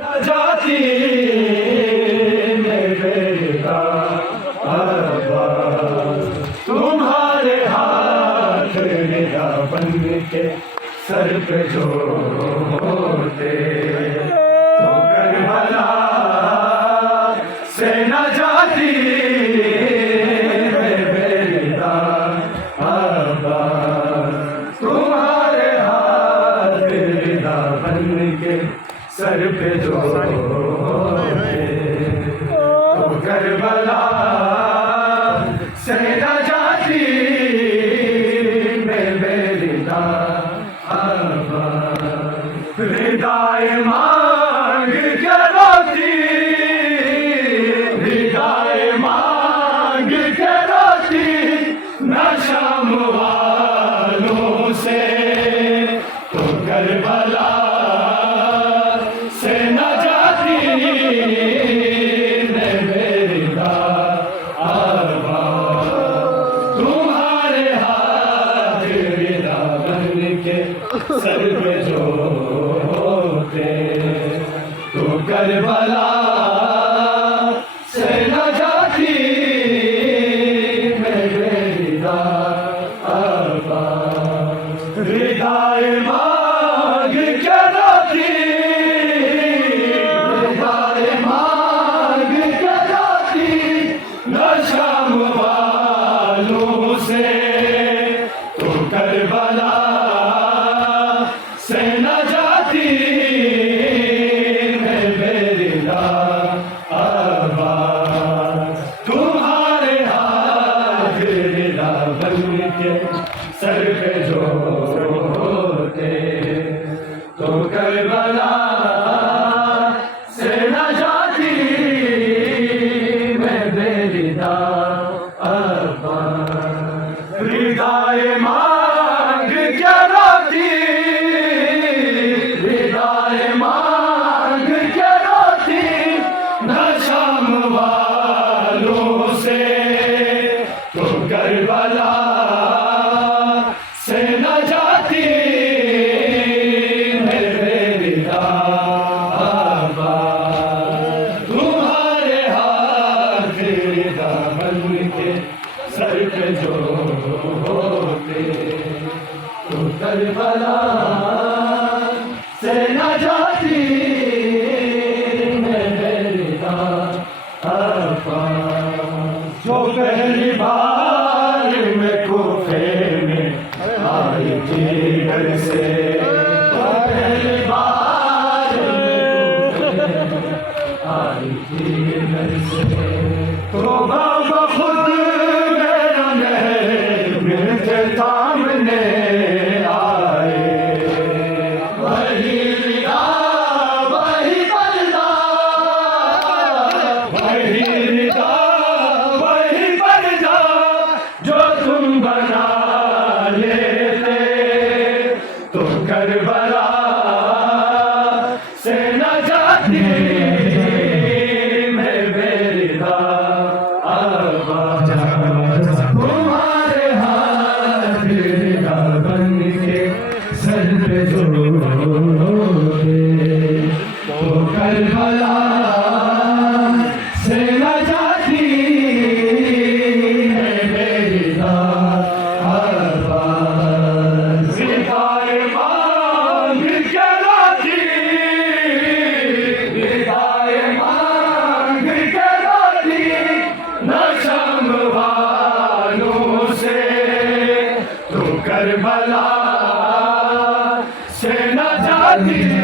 जाती बेटा आवाज़ तुम्हारे हाथ मेरा बन के सर पे जो होते तो करबला से न जाती बेटा आवाज़ तुम्हारे हाथ मेरा बन के सर पे जो तो करबला से न जाती बेटा आवाज़ रिदाए मांग के रोती रिदाए मांग के रोती न शाम वालों से तो करबला से न जाती बेटा आवाज़ तुम्हारे हाथ मेरा बन के सर पे जो होते तो करबला से न जाती बेटा आवाज़ रिदाए मांग के रोती शाम वालों से तो करबला से न जाती बेटा आवाज़ तुम्हारे हाथ मेरा बन के सर पे जो होते तो करबला से न जाती बेटा आवाज़ रिदाए मांग के रोती रिदाए मांग के रोती न शाम वालों से तो करबला से न जाती बेटा आवाज़ तुम्हारे हाथ मेरा बन के सर पे जो होते तो करबला से न जाती बेटा आवाज़ जो पहली बार मैं कोफे में आई थी घर से पहली बार आई थी घर से तो बाबा खुद मेरा मिलते सामने आए वही रिदा वही पर्दा वही रिदा वही पर्दा जो तुम बना लेते तो करबला से न जाती बेटा आवाज़ तुम्हारे हाथ मेरा बन के सर पे जो होते तो करबला से न जाती बेटा आवाज़ रिदाए मांग के रोती रिदाए मांग के रोती न शाम वालों से तो करबला से न जाती